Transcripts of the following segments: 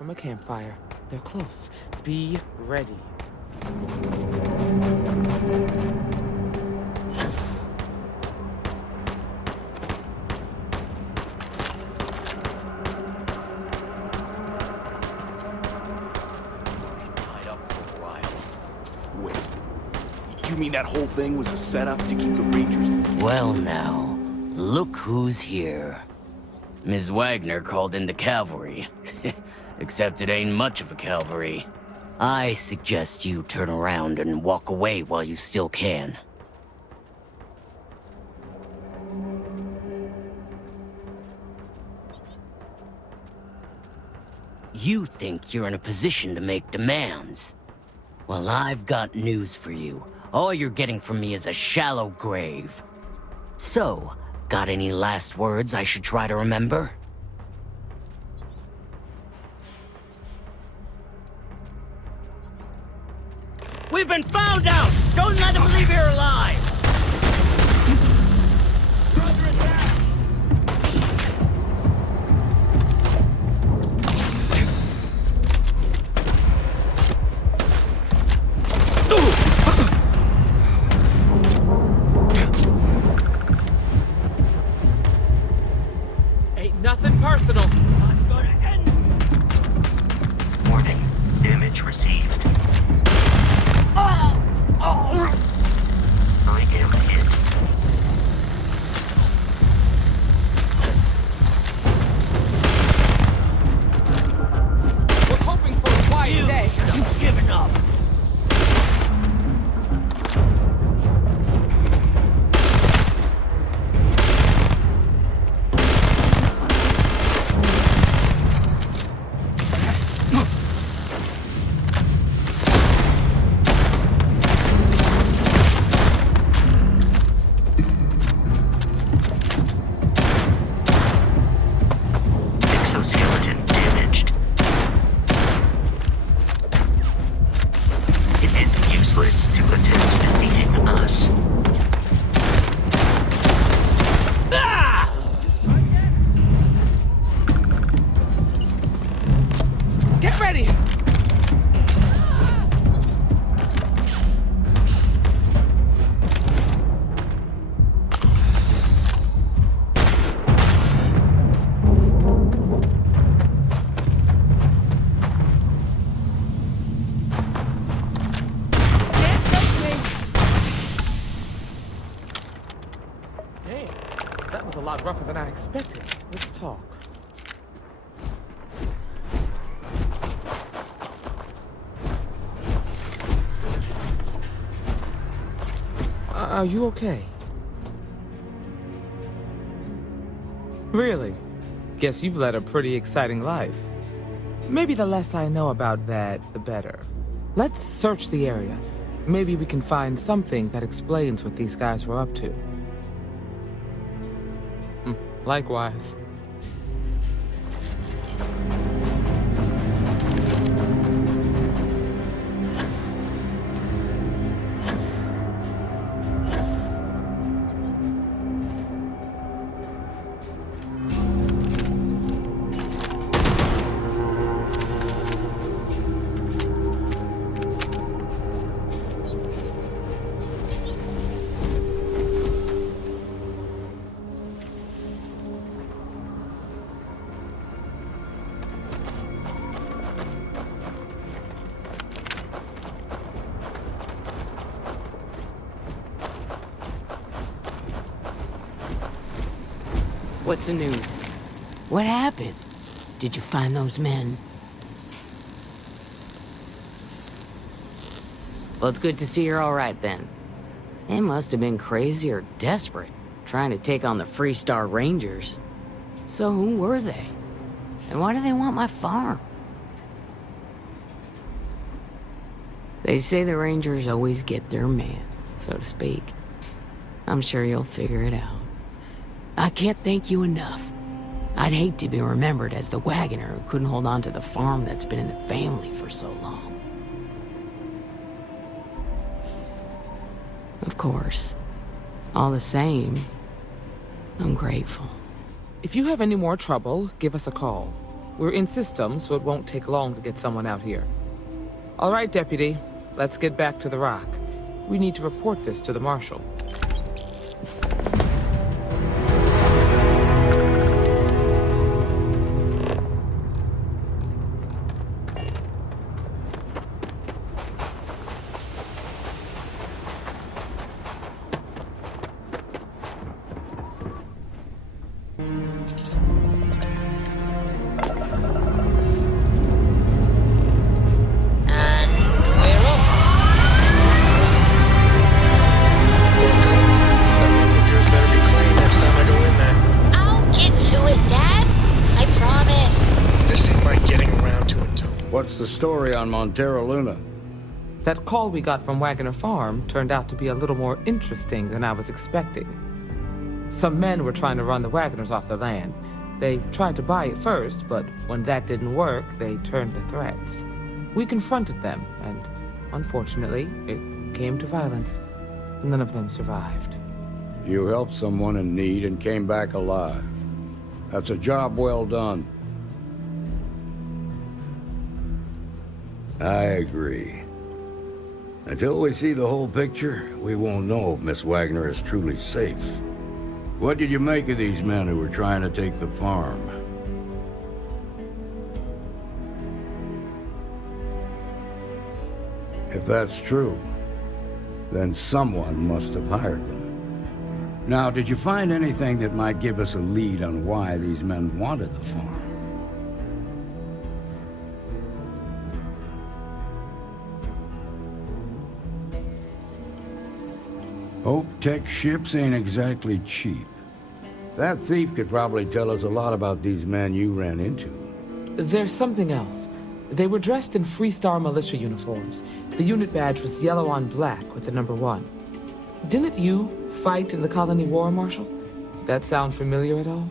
from a campfire. They're close. Be ready. You mean that whole thing was a setup to keep the Rangers? Well now, look who's here. Ms. Wagner called in the cavalry. Except it ain't much of a cavalry. I suggest you turn around and walk away while you still can. You think you're in a position to make demands? Well, I've got news for you. All you're getting from me is a shallow grave. So, got any last words I should try to remember? We've been found out! Don't let them leave here alive! Nothing personal. I'm gonna end. Warning. Damage received. I am hit. Was hoping for a quiet day. You should have given up. Exoskeleton damaged. It is useless to attempt defeating us. Get ready! Damn, that was a lot rougher than I expected. Let's talk. Are you okay? Really? Guess you've led a pretty exciting life. Maybe the less I know about that, the better. Let's search the area. Maybe we can find something that explains what these guys were up to. Likewise. What's the news? What happened? Did you find those men? Well, it's good to see you're all right then. They must have been crazy or desperate, trying to take on the Freestar Rangers. So who were they? And why do they want my farm? They say the Rangers always get their man, so to speak. I'm sure you'll figure it out. I can't thank you enough. I'd hate to be remembered as the wagoner who couldn't hold on to the farm that's been in the family for so long. Of course. All the same, I'm grateful. If you have any more trouble, give us a call. We're in system, so it won't take long to get someone out here. All right, Deputy. Let's get back to the rock. We need to report this to the Marshal. The story on Montero Luna. That call we got from Wagner Farm turned out to be a little more interesting than I was expecting. Some men were trying to run the Wagners off the land. They tried to buy it first, but when that didn't work, they turned to threats. We confronted them, and unfortunately, it came to violence. None of them survived. You helped someone in need and came back alive. That's a job well done. I agree. Until we see the whole picture, we won't know if Miss Wagner is truly safe. What did you make of these men who were trying to take the farm? If that's true, then someone must have hired them. Now, did you find anything that might give us a lead on why these men wanted the farm? Hope Tech ships ain't exactly cheap. That thief could probably tell us a lot about these men you ran into. There's something else. They were dressed in Freestar militia uniforms. The unit badge was yellow on black with the number 1. Didn't you fight in the Colony War, Marshal? That sound familiar at all?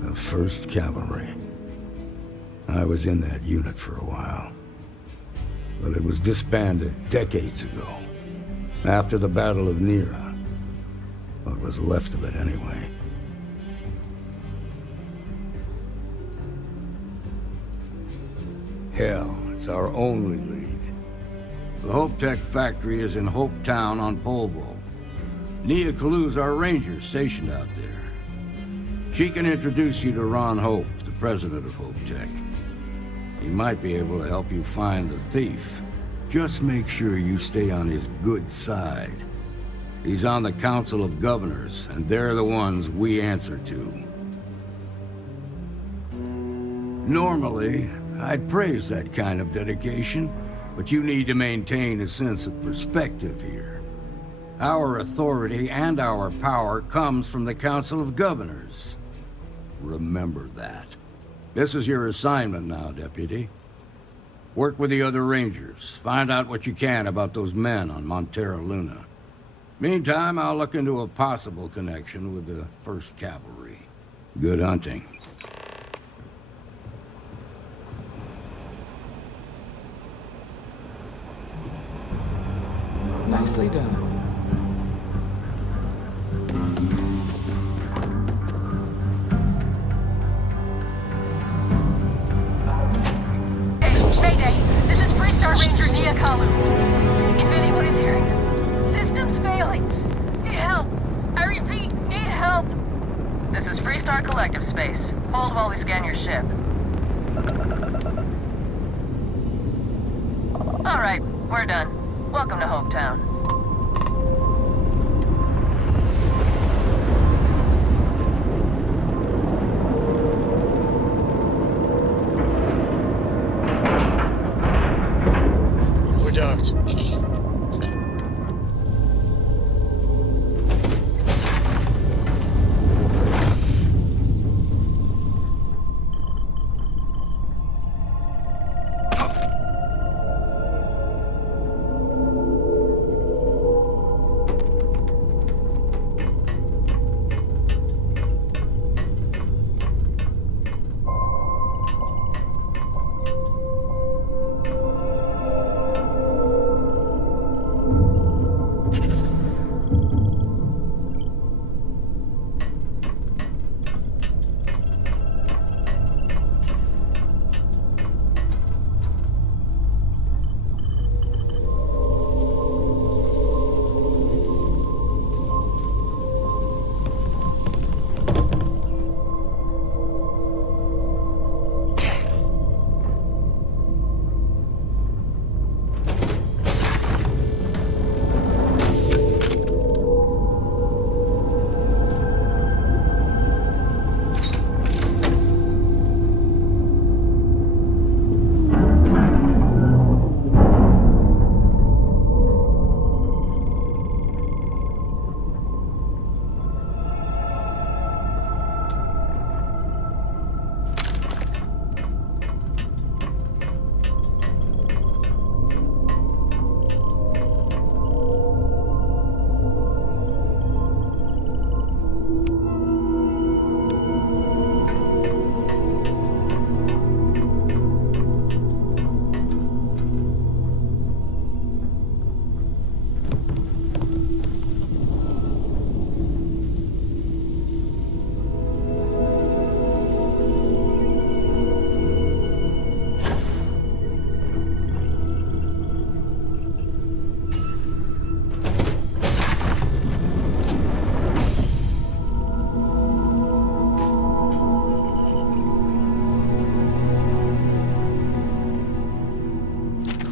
The 1st Cavalry. I was in that unit for a while. But it was disbanded decades ago. After the Battle of Nera. What was left of it, anyway. Hell, it's our only lead. The Hope Tech factory is in Hope Town on Polvo. Nia Kalu's our ranger stationed out there. She can introduce you to Ron Hope, the president of Hope Tech. He might be able to help you find the thief. Just make sure you stay on his good side. He's on the Council of Governors, and they're the ones we answer to. Normally, I'd praise that kind of dedication, but you need to maintain a sense of perspective here. Our authority and our power comes from the Council of Governors. Remember that. This is your assignment now, Deputy. Work with the other Rangers. Find out what you can about those men on Montero Luna. Meantime, I'll look into a possible connection with the 1st Cavalry. Good hunting. Nicely done. Mayday! This is Freestar Ranger Nia Kalu. If anyone is hearing this, system's failing. Need help. I repeat, need help. This is Freestar Collective Space. Hold while we scan your ship. Alright, we're done. Welcome to Hope Town. We're docked.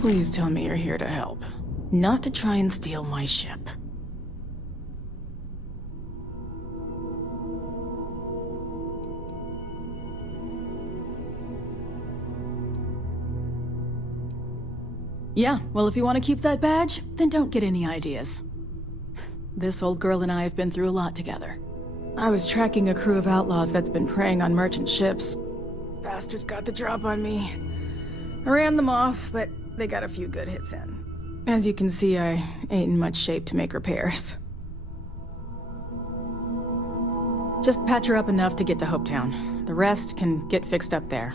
Please tell me you're here to help, not to try and steal my ship. Yeah, well, if you want to keep that badge, then don't get any ideas. This old girl and I have been through a lot together. I was tracking a crew of outlaws that's been preying on merchant ships. Bastards got the drop on me. I ran them off, but they got a few good hits in. As you can see, I ain't in much shape to make repairs. Just patch her up enough to get to Hopetown. The rest can get fixed up there.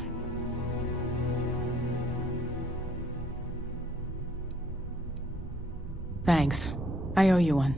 Thanks. I owe you one.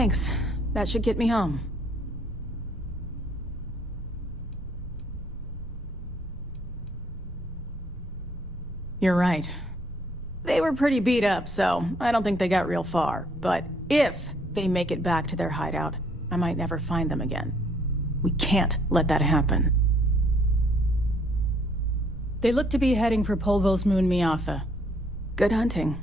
Thanks. That should get me home. You're right. They were pretty beat up, so I don't think they got real far. But if they make it back to their hideout, I might never find them again. We can't let that happen. They look to be heading for Polvo's moon Miatha. Good hunting.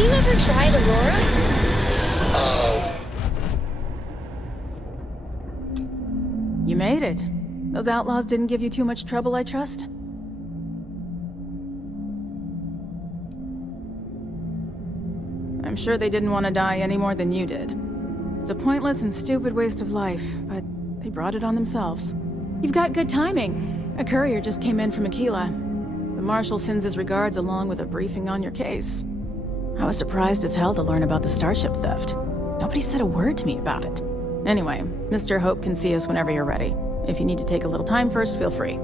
you ever tried Aurora? You made it. Those outlaws didn't give you too much trouble, I trust? I'm sure they didn't want to die any more than you did. It's a pointless and stupid waste of life, but they brought it on themselves. You've got good timing. A courier just came in from Aquila. The Marshal sends his regards along with a briefing on your case. I was surprised as hell to learn about the starship theft. Nobody said a word to me about it. Anyway, Mr. Hope can see us whenever you're ready. If you need to take a little time first, feel free.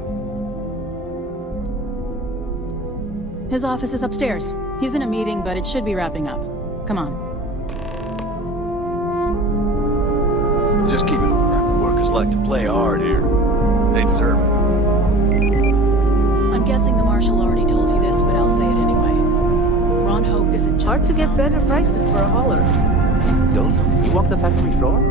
His office is upstairs. He's in a meeting, but it should be wrapping up. Come on. Just keep it up. Workers like to play hard here. They deserve it. I'm guessing the Marshal already told you this, but I'll say it anyway. Ron Hope isn't just hard to get better prices for a hauler. Those? You walk the factory floor?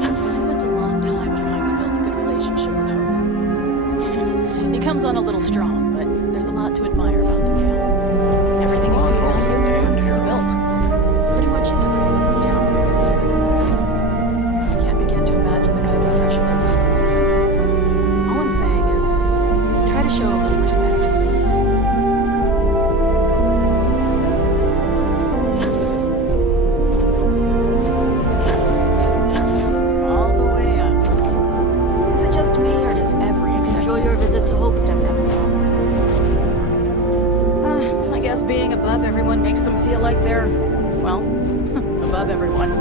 I spent a long time trying to build a good relationship with Hope. He comes on a little strong, but there's a lot to admire about the man. Everything you see around here, built. Pretty much everyone in this town wears anything. I can't begin to imagine the kind of pressure that must put on someone. All I'm saying is, try to show a little respect. All the way up. Is it just me, or does every executive Enjoy your visit to Hope Center. I guess being above everyone makes them feel like they're, well, above everyone.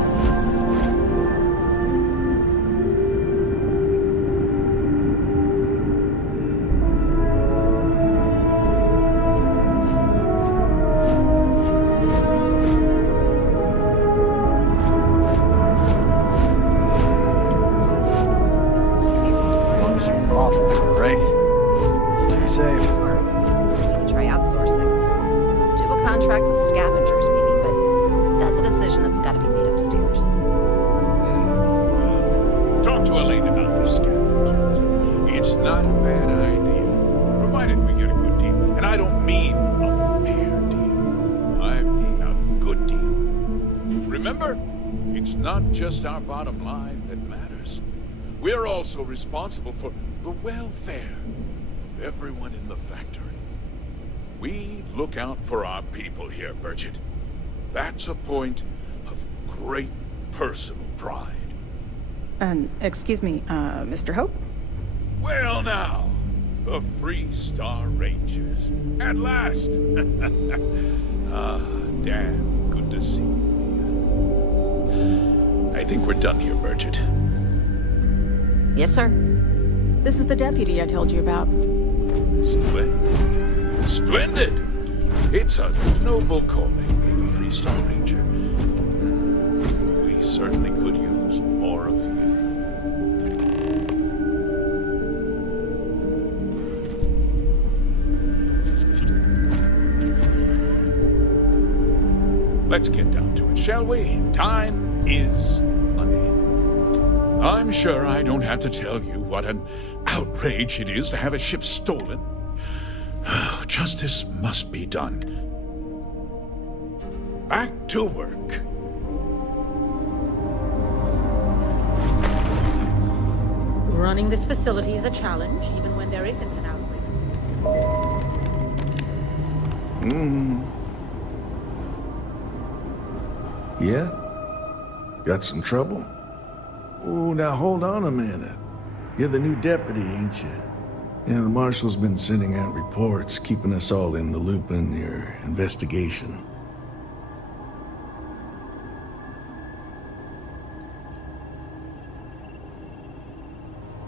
As long as you're off of it, right? Stay safe. Works. You can try outsourcing. Do a contract with scavengers, maybe, but that's a decision that's got to be made upstairs. Talk to Elaine about the scavengers. It's not a bad idea, provided we get a good deal. And I don't mean a fair deal. I mean a good deal. Remember, it's not just our bottom line that matters. We're also responsible for the welfare of everyone in the factory. We look out for our people here, Bridget. That's a point of great personal pride. Excuse me, Mr. Hope? Well now, the Free Star Rangers. At last! Ah, damn, good to see you. I think we're done here, Bridget. Yes, sir. This is the deputy I told you about. Splendid. Splendid! It's a noble calling, being a Free Star Ranger. We certainly could use more of you. Let's get down to it, shall we? Time is money. I'm sure I don't have to tell you what an outrage it is to have a ship stolen. Justice must be done. Back to work. Running this facility is a challenge, even when there isn't an outbreak. Yeah? Got some trouble? Oh, now hold on a minute. You're the new deputy, ain't you? Yeah, the Marshal's been sending out reports, keeping us all in the loop in your investigation.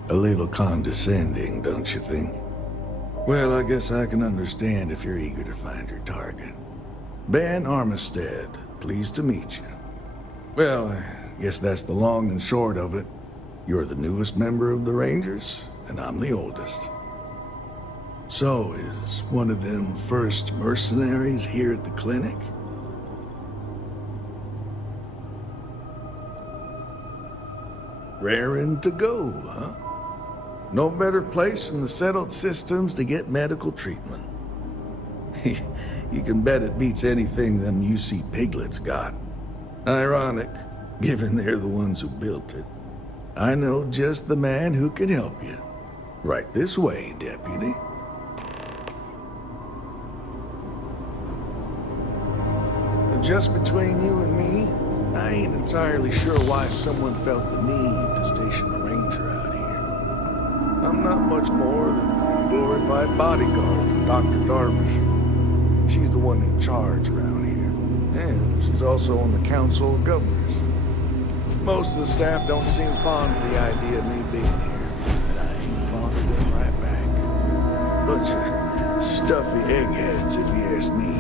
A little condescending, don't you think? Well, I guess I can understand if you're eager to find your target. Ben Armistead, pleased to meet you. Well, I guess that's the long and short of it. You're the newest member of the Rangers, and I'm the oldest. So, is one of them first mercenaries here at the clinic? Raring to go, huh? No better place in the settled systems to get medical treatment. You can bet it beats anything them UC piglets got. Ironic, given they're the ones who built it. I know just the man who can help you. Right this way, Deputy. Just between you and me, I ain't entirely sure why someone felt the need to station a ranger out here. I'm not much more than a glorified bodyguard for Dr. Darvish. She's the one in charge around here, and she's also on the Council of Governors. Most of the staff don't seem fond of the idea of me being here, but I ain't fond of them right back. Bunch of stuffy eggheads, if you ask me.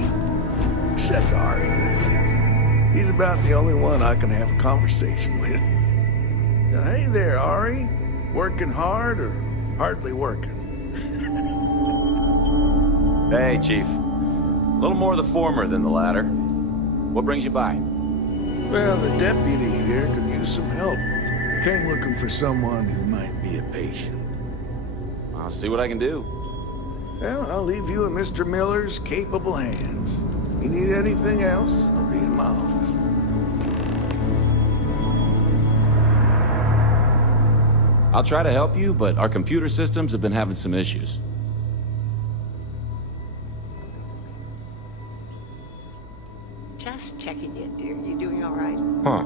Except Ari, that is. He's about the only one I can have a conversation with. Hey there, Ari. Working hard or hardly working? Hey, Chief. A little more the former than the latter. What brings you by? Well, the deputy here could use some help. Came looking for someone who might be a patient. I'll see what I can do. Well, I'll leave you in Mr. Miller's capable hands. You need anything else, I'll be in my office. I'll try to help you, but our computer systems have been having some issues. Just checking in, dear. You doing all right? Huh.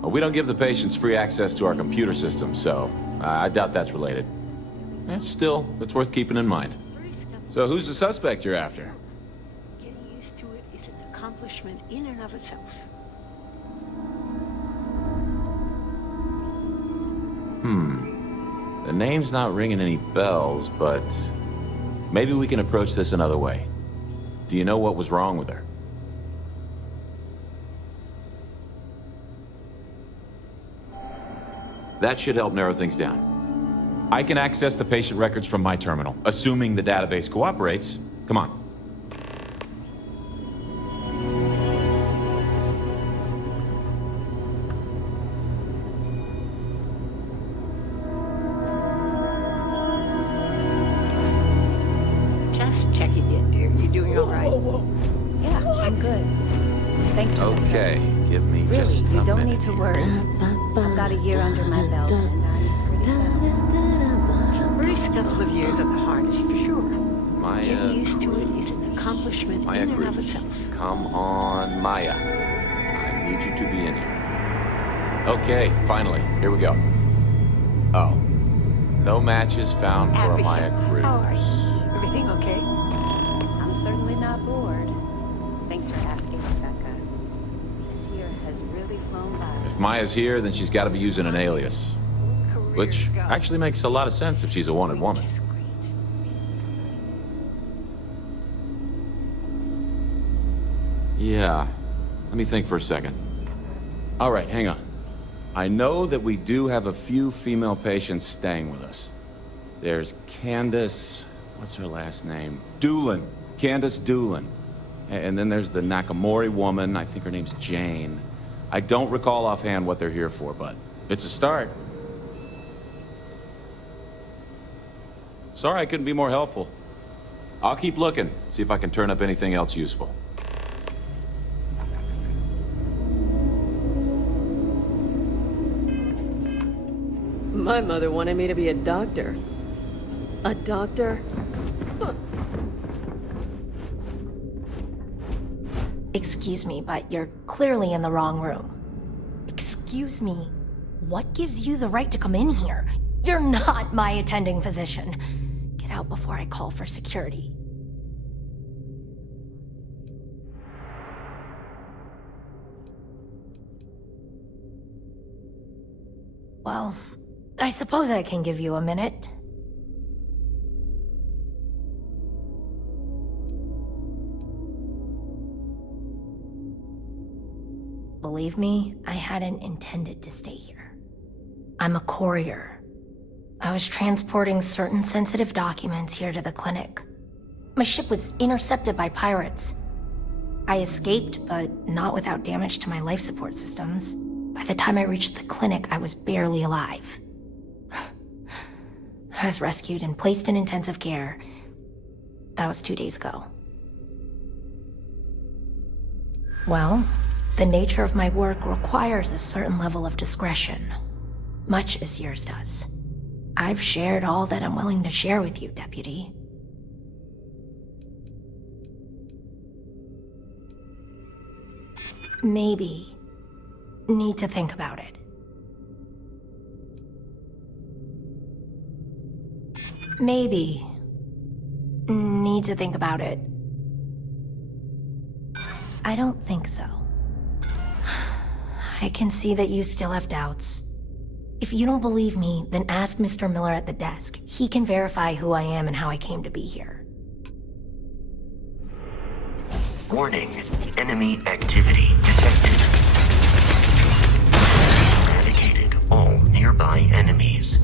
Well, we don't give the patients free access to our computer system, so I doubt that's related. Still, it's worth keeping in mind. So who's the suspect you're after? Getting used to it is an accomplishment in and of itself. The name's not ringing any bells, but maybe we can approach this another way. Do you know what was wrong with her? That should help narrow things down. I can access the patient records from my terminal, assuming the database cooperates. Come on. Just checking in, dear. You doing all right? Yeah, I'm good. Thanks for the Okay, give me just Really, you a don't minute need to here. worry. I've got a year under my belt, and I'm pretty settled. First couple of years are the hardest, for sure. Maya Getting used to it is an accomplishment Maya in and of Cruz. itself. Come on, Maya. I need you to be in here. Okay, finally. Here we go. Oh. No matches found for Happy. Maya Cruz. How are you? Everything okay? I'm certainly not bored. Thanks for asking, Rebecca. This year has really flown by. If Maya's here, then she's got to be using an alias. Which actually makes a lot of sense if she's a wanted woman. Yeah. Let me think for a second. All right, hang on. I know that we do have a few female patients staying with us. There's Candace... what's her last name? Doolin. Candace Doolin. And then there's the Nakamori woman. I think her name's Jane. I don't recall offhand what they're here for, but it's a start. Sorry I couldn't be more helpful. I'll keep looking, see if I can turn up anything else useful. My mother wanted me to be a doctor. A doctor? Huh. Excuse me, but you're clearly in the wrong room. Excuse me, what gives you the right to come in here? You're not my attending physician. Get out before I call for security. Well, I suppose I can give you a minute. Believe me, I hadn't intended to stay here. I'm a courier. I was transporting certain sensitive documents here to the clinic. My ship was intercepted by pirates. I escaped, but not without damage to my life support systems. By the time I reached the clinic, I was barely alive. I was rescued and placed in intensive care. That was 2 days ago. Well, the nature of my work requires a certain level of discretion, much as yours does. I've shared all that I'm willing to share with you, Deputy. Maybe need to think about it. Maybe need to think about it. I don't think so. I can see that you still have doubts. If you don't believe me, then ask Mr. Miller at the desk. He can verify who I am and how I came to be here. Warning, enemy activity detected. Eradicated all nearby enemies.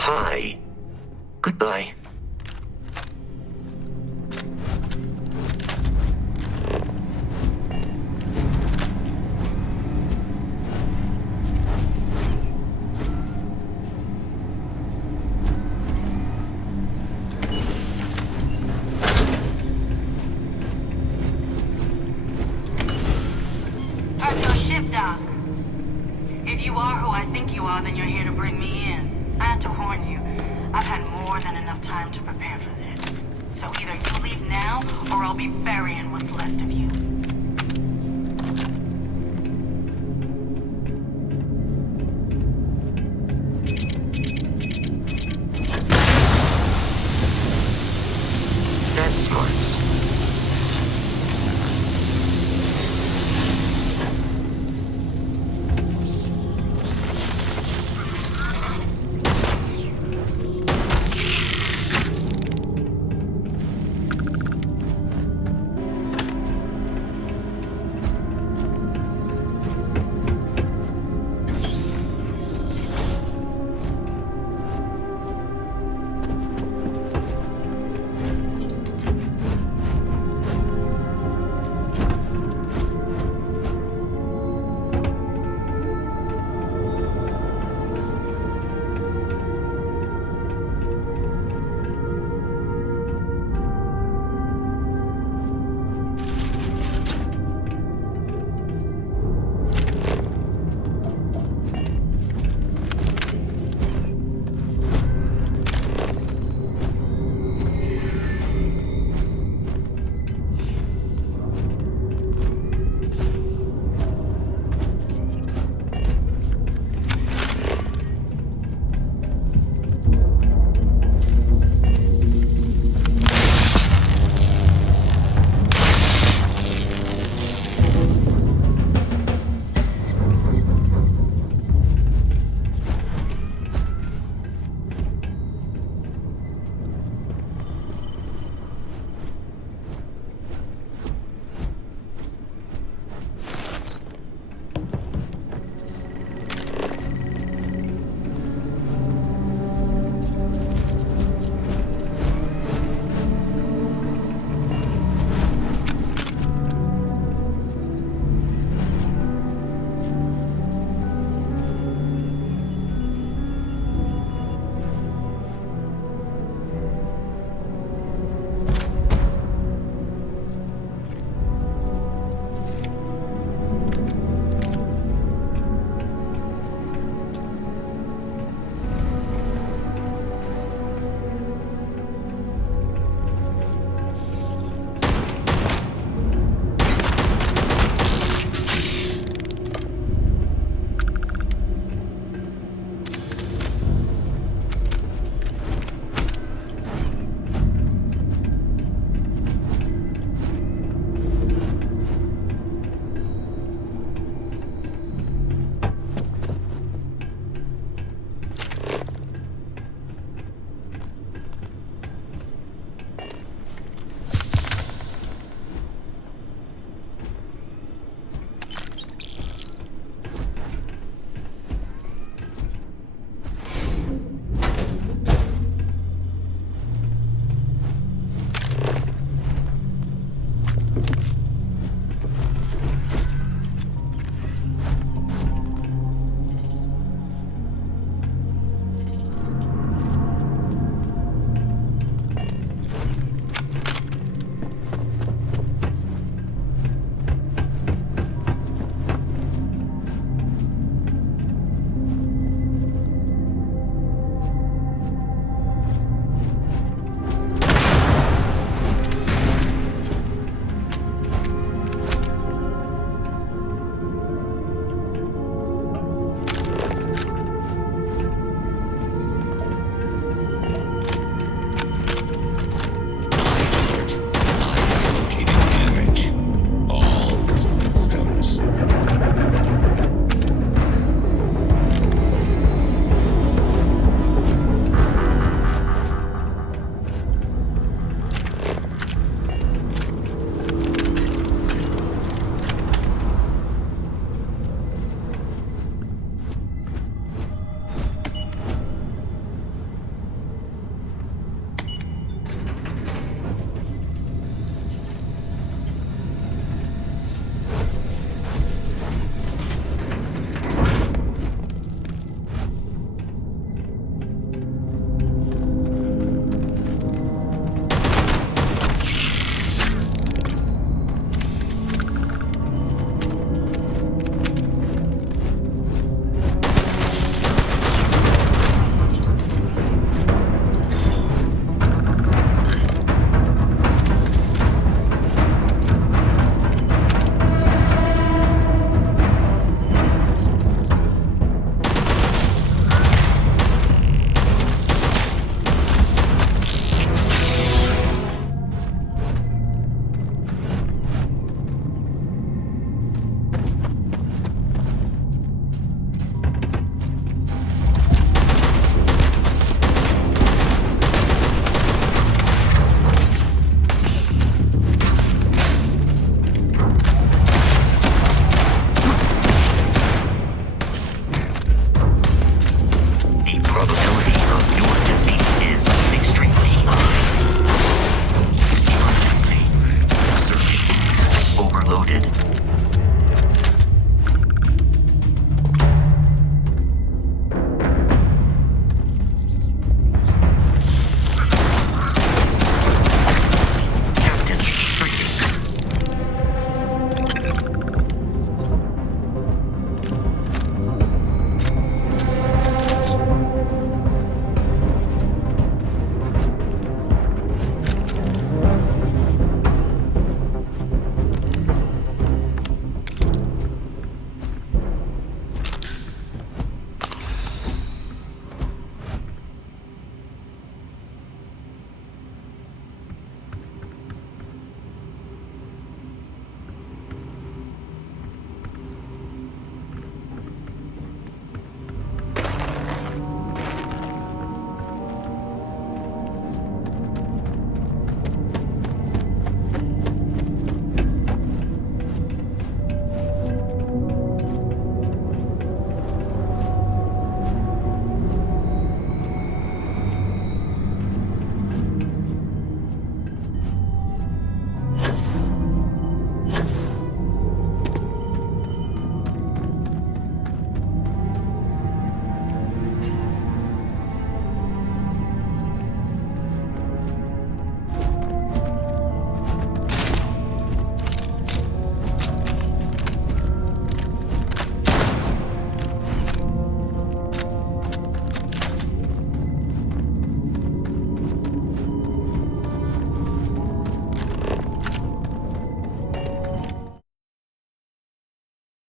Hi. Goodbye. How's your ship, Doc? If you are who I think you are, then you're here to bring me in. I had to warn you. I've had more than enough time to prepare for this. So either you leave now, or I'll be burying what's left of you.